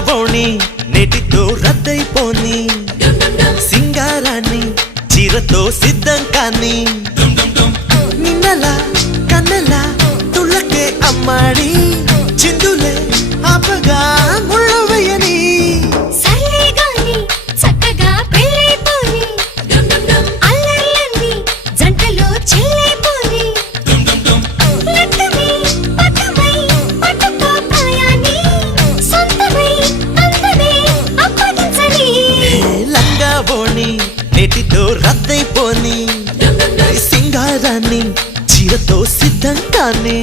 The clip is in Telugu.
బోణి నెటితో రద్దయిపోని సింగారాన్ని చీరతో సిద్ధం కాని నిన్నలా కన్నెలా తుళ్ళకే అమ్మాడి చిందులే ఆపగా ముళ్ళవయ్యని నెటితో రద్దయిపోని సింగారాన్ని చీరతో సిద్ధం కాని